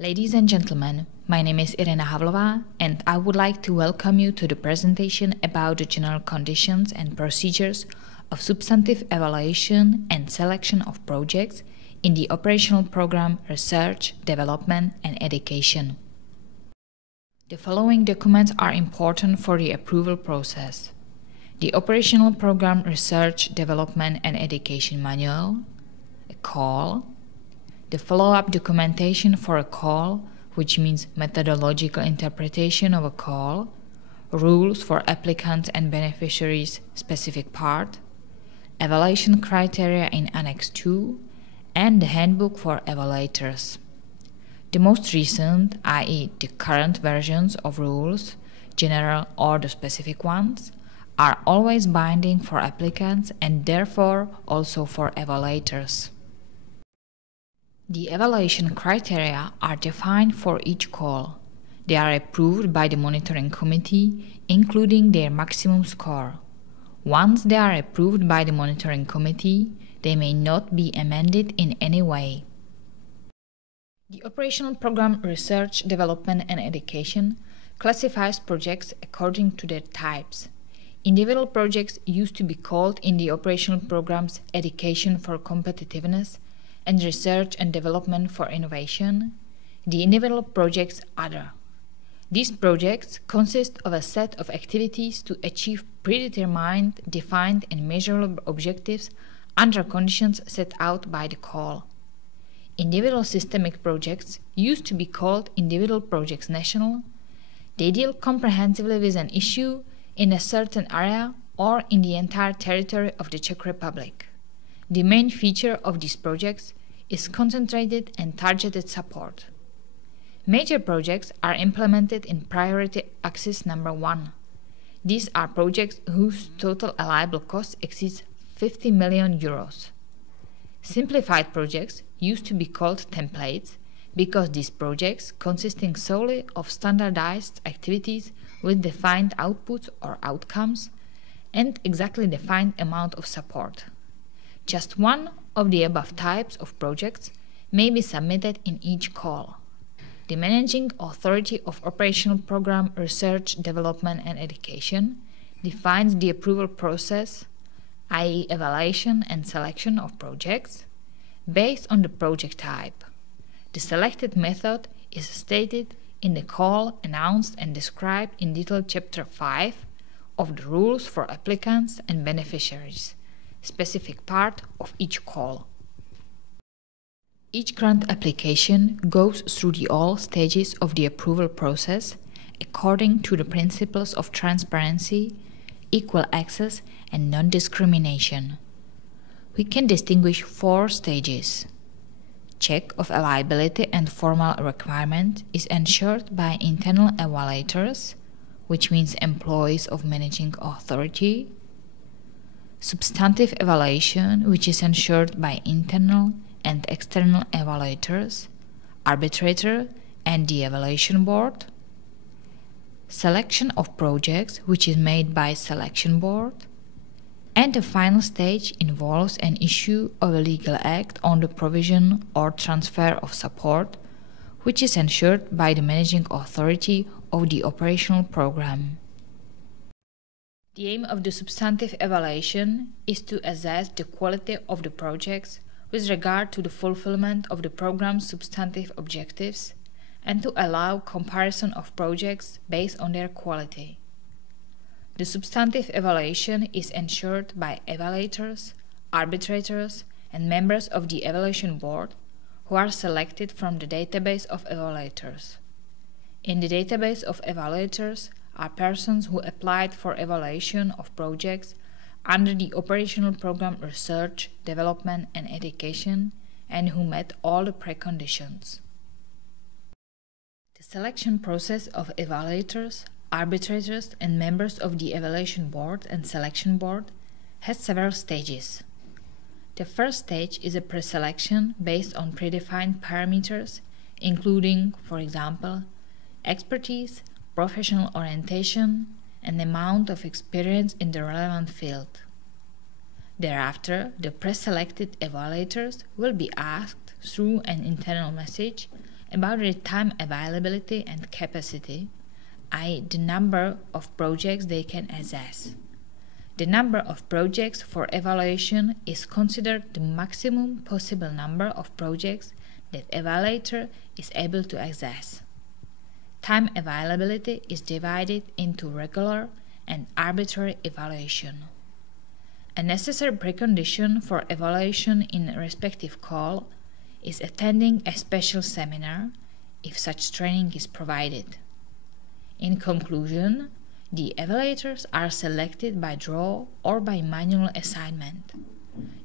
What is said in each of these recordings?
Ladies and gentlemen, my name is Irena Havlova and I would like to welcome you to the presentation about the general conditions and procedures of substantive evaluation and selection of projects in the operational program Research, Development and Education. The following documents are important for the approval process: the operational program Research, Development and Education Manual, a call, the follow-up documentation for a call, which means methodological interpretation of a call, rules for applicants and beneficiaries specific part, evaluation criteria in Annex 2, and the handbook for evaluators. The most recent, i.e. the current versions of rules, general or the specific ones, are always binding for applicants and therefore also for evaluators. The evaluation criteria are defined for each call. They are approved by the monitoring committee, including their maximum score. Once they are approved by the monitoring committee, they may not be amended in any way. The operational program Research, Development and Education classifies projects according to their types. Individual projects used to be called in the operational programs Education for Competitiveness and Research and Development for Innovation, the individual projects Other. These projects consist of a set of activities to achieve predetermined, defined and measurable objectives under conditions set out by the call. Individual systemic projects used to be called Individual Projects National. They deal comprehensively with an issue in a certain area or in the entire territory of the Czech Republic. The main feature of these projects is concentrated and targeted support. Major projects are implemented in priority axis number 1. These are projects whose total allowable cost exceeds 50 million euros. Simplified projects used to be called templates because these projects, consisting solely of standardized activities with defined outputs or outcomes and exactly defined amount of support. Just one of the above types of projects may be submitted in each call. The Managing Authority of Operational Program Research, Development and Education defines the approval process, i.e. evaluation and selection of projects, based on the project type. The selected method is stated in the call, announced and described in detail Chapter 5 of the Rules for Applicants and Beneficiaries, specific part of each call. Each grant application goes through all stages of the approval process according to the principles of transparency, equal access and non-discrimination. We can distinguish 4 stages. Check of eligibility and formal requirement is ensured by internal evaluators, which means employees of managing authority. Substantive evaluation, which is ensured by internal and external evaluators, arbitrator and the evaluation board. Selection of projects, which is made by selection board. And the final stage involves an issue of a legal act on the provision or transfer of support, which is ensured by the managing authority of the operational program. The aim of the substantive evaluation is to assess the quality of the projects with regard to the fulfillment of the program's substantive objectives and to allow comparison of projects based on their quality. The substantive evaluation is ensured by evaluators, arbitrators, and members of the evaluation board who are selected from the database of evaluators. In the database of evaluators are persons who applied for evaluation of projects under the operational program Research, Development and Education and who met all the preconditions. The selection process of evaluators, arbitrators and members of the evaluation board and selection board has several stages. The first stage is a preselection based on predefined parameters, including, for example, expertise, professional orientation, and amount of experience in the relevant field. Thereafter, the preselected evaluators will be asked through an internal message about the time availability and capacity, i.e. the number of projects they can assess. The number of projects for evaluation is considered the maximum possible number of projects that evaluator is able to access. Time availability is divided into regular and arbitrary evaluation. A necessary precondition for evaluation in a respective call is attending a special seminar if such training is provided. In conclusion, the evaluators are selected by draw or by manual assignment.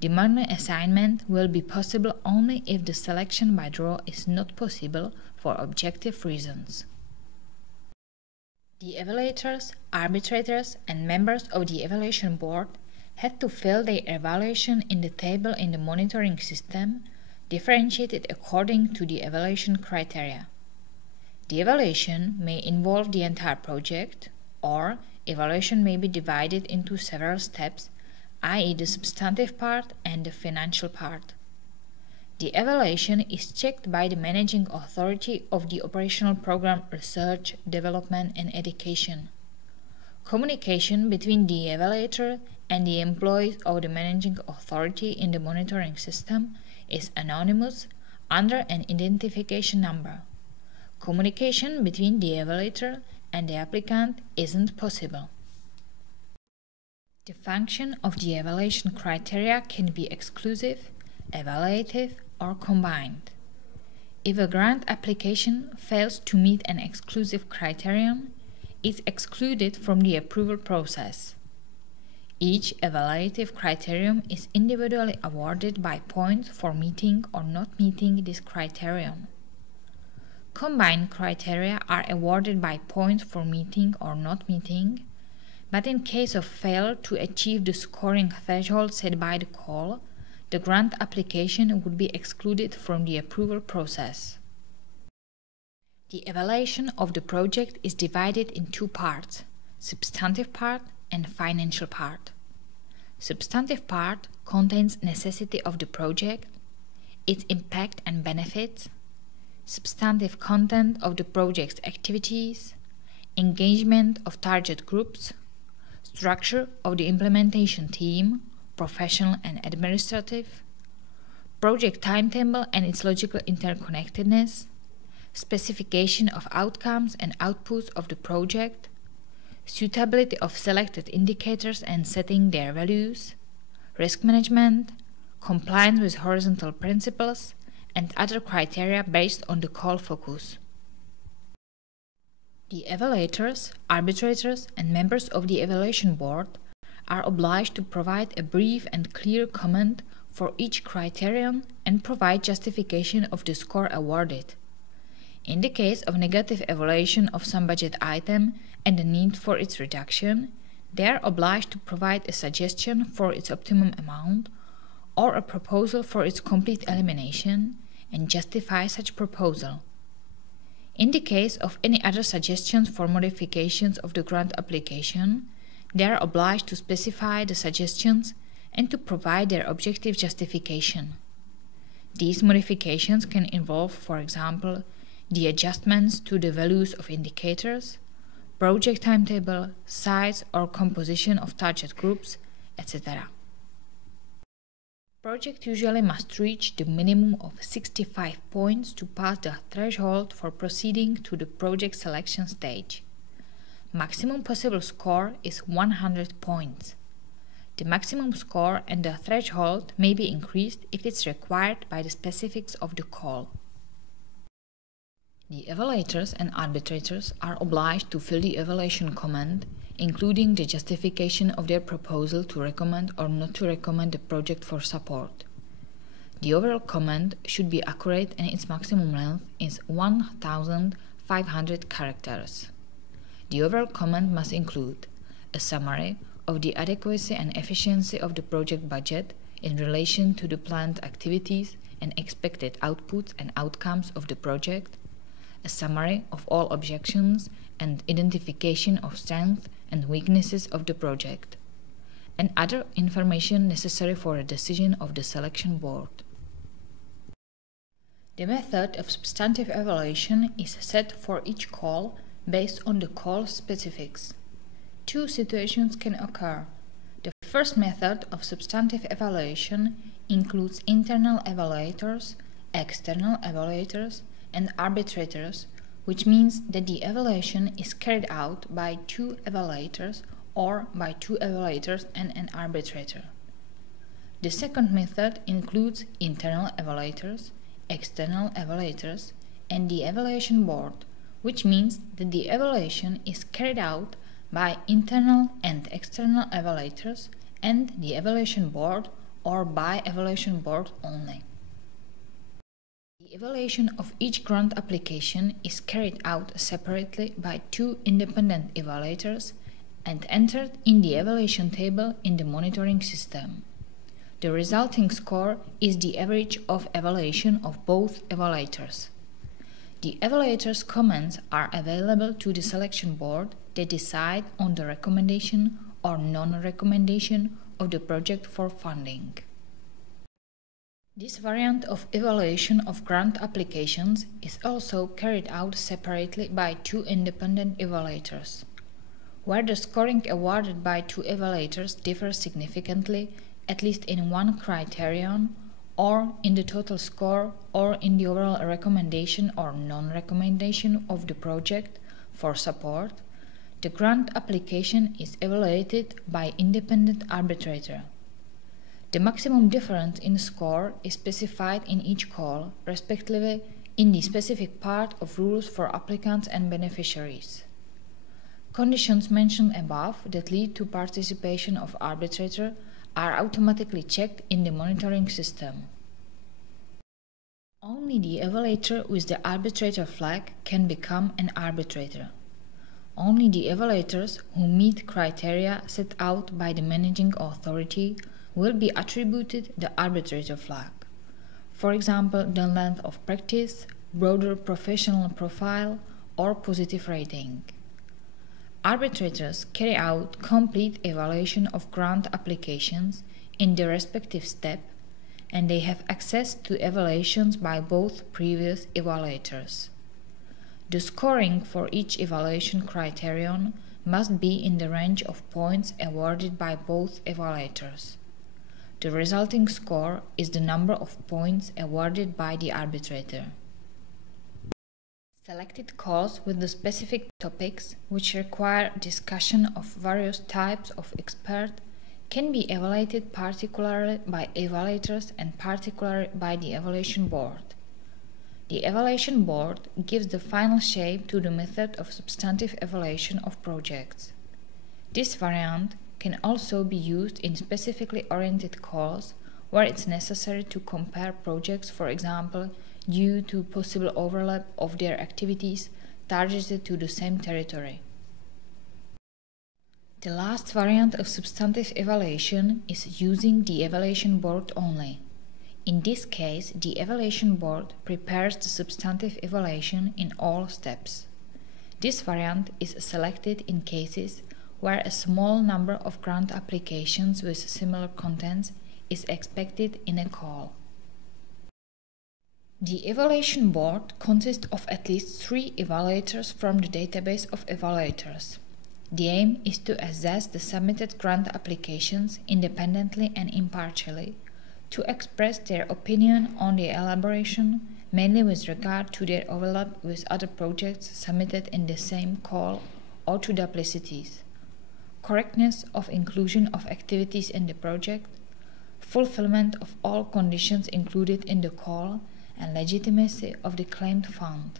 The manual assignment will be possible only if the selection by draw is not possible for objective reasons. The evaluators, arbitrators, and members of the evaluation board have to fill their evaluation in the table in the monitoring system, differentiated according to the evaluation criteria. The evaluation may involve the entire project, or evaluation may be divided into several steps, i.e. the substantive part and the financial part. The evaluation is checked by the managing authority of the operational program Research, Development and Education. Communication between the evaluator and the employees of the managing authority in the monitoring system is anonymous under an identification number. Communication between the evaluator and the applicant isn't possible. The function of the evaluation criteria can be exclusive, evaluative, or combined. If a grant application fails to meet an exclusive criterion, it's excluded from the approval process. Each evaluative criterion is individually awarded by points for meeting or not meeting this criterion. Combined criteria are awarded by points for meeting or not meeting, but in case of failure to achieve the scoring threshold set by the call, the grant application would be excluded from the approval process. The evaluation of the project is divided in two parts, substantive part and financial part. Substantive part contains necessity of the project, its impact and benefits, substantive content of the project's activities, engagement of target groups, structure of the implementation team, professional and administrative, project timetable and its logical interconnectedness, specification of outcomes and outputs of the project, suitability of selected indicators and setting their values, risk management, compliance with horizontal principles, and other criteria based on the call focus. The evaluators, arbitrators, and members of the evaluation board are obliged to provide a brief and clear comment for each criterion and provide justification of the score awarded. In the case of negative evaluation of some budget item and the need for its reduction, they are obliged to provide a suggestion for its optimum amount or a proposal for its complete elimination and justify such proposal. In the case of any other suggestions for modifications of the grant application, they are obliged to specify the suggestions and to provide their objective justification. These modifications can involve, for example, the adjustments to the values of indicators, project timetable, size or composition of target groups, etc. Project usually must reach the minimum of 65 points to pass the threshold for proceeding to the project selection stage. Maximum possible score is 100 points. The maximum score and the threshold may be increased if it's required by the specifics of the call. The evaluators and arbitrators are obliged to fill the evaluation comment, including the justification of their proposal to recommend or not to recommend the project for support. The overall comment should be accurate and its maximum length is 1,500 characters. The overall comment must include a summary of the adequacy and efficiency of the project budget in relation to the planned activities and expected outputs and outcomes of the project, a summary of all objections and identification of strengths and weaknesses of the project, and other information necessary for a decision of the selection board. The method of substantive evaluation is set for each call based on the call specifics. Two situations can occur. The first method of substantive evaluation includes internal evaluators, external evaluators, and arbitrators, which means that the evaluation is carried out by two evaluators or by two evaluators and an arbitrator. The second method includes internal evaluators, external evaluators, and the evaluation board, which means that the evaluation is carried out by internal and external evaluators and the evaluation board or by evaluation board only. The evaluation of each grant application is carried out separately by two independent evaluators and entered in the evaluation table in the monitoring system. The resulting score is the average of evaluation of both evaluators. The evaluators' comments are available to the selection board that decide on the recommendation or non-recommendation of the project for funding. This variant of evaluation of grant applications is also carried out separately by two independent evaluators. Where the scoring awarded by two evaluators differs significantly, at least in one criterion, or in the total score, or in the overall recommendation or non-recommendation of the project for support, the grant application is evaluated by independent arbitrator. The maximum difference in score is specified in each call, respectively in the specific part of rules for applicants and beneficiaries. Conditions mentioned above that lead to participation of arbitrator are automatically checked in the monitoring system. Only the evaluator with the arbitrator flag can become an arbitrator. Only the evaluators who meet criteria set out by the managing authority will be attributed the arbitrator flag. For example, the length of practice, broader professional profile, or positive rating. Arbitrators carry out complete evaluation of grant applications in their respective step, and they have access to evaluations by both previous evaluators. The scoring for each evaluation criterion must be in the range of points awarded by both evaluators. The resulting score is the number of points awarded by the arbitrator. Selected calls with the specific topics which require discussion of various types of expert can be evaluated particularly by evaluators and particularly by the evaluation board. The evaluation board gives the final shape to the method of substantive evaluation of projects. This variant can also be used in specifically oriented calls where it's necessary to compare projects, for example, due to possible overlap of their activities targeted to the same territory. The last variant of substantive evaluation is using the evaluation board only. In this case, the evaluation board prepares the substantive evaluation in all steps. This variant is selected in cases where a small number of grant applications with similar contents is expected in a call. The evaluation board consists of at least 3 evaluators from the database of evaluators. The aim is to assess the submitted grant applications independently and impartially, to express their opinion on the elaboration, mainly with regard to their overlap with other projects submitted in the same call or to duplicities, correctness of inclusion of activities in the project, fulfillment of all conditions included in the call, and legitimacy of the claimed fund.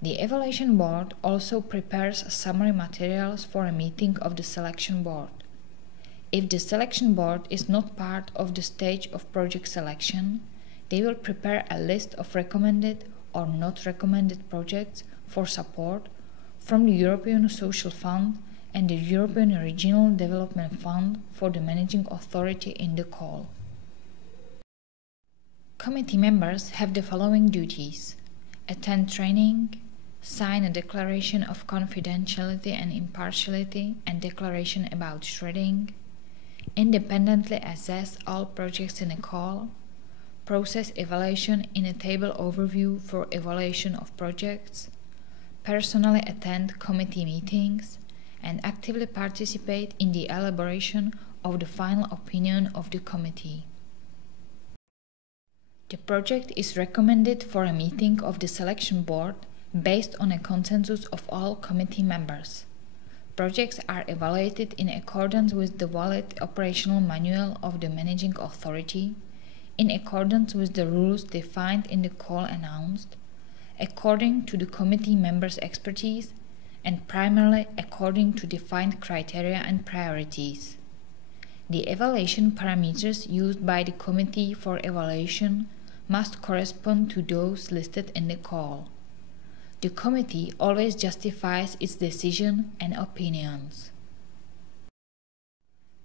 The evaluation board also prepares summary materials for a meeting of the selection board. If the selection board is not part of the stage of project selection, they will prepare a list of recommended or not recommended projects for support from the European Social Fund and the European Regional Development Fund for the managing authority in the call. Committee members have the following duties: attend training, sign a declaration of confidentiality and impartiality and declaration about shredding, independently assess all projects in a call, process evaluation in a table overview for evaluation of projects, personally attend committee meetings, and actively participate in the elaboration of the final opinion of the committee. The project is recommended for a meeting of the selection board based on a consensus of all committee members. Projects are evaluated in accordance with the valid operational manual of the managing authority, in accordance with the rules defined in the call announced, according to the committee members' expertise, and primarily according to defined criteria and priorities. The evaluation parameters used by the committee for evaluation must correspond to those listed in the call. The committee always justifies its decision and opinions.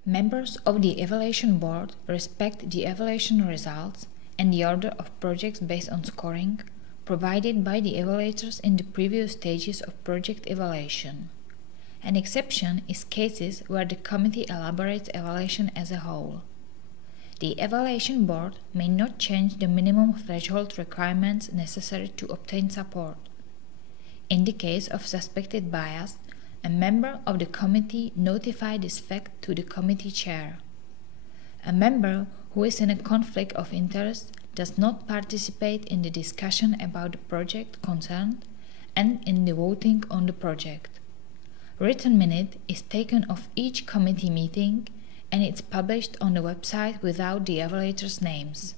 Members of the evaluation board respect the evaluation results and the order of projects based on scoring provided by the evaluators in the previous stages of project evaluation. An exception is cases where the committee elaborates evaluation as a whole. The evaluation board may not change the minimum threshold requirements necessary to obtain support. In the case of suspected bias, a member of the committee notifies this fact to the committee chair. A member who is in a conflict of interest does not participate in the discussion about the project concerned and in the voting on the project. Written minute is taken of each committee meeting and it's published on the website without the evaluators' names.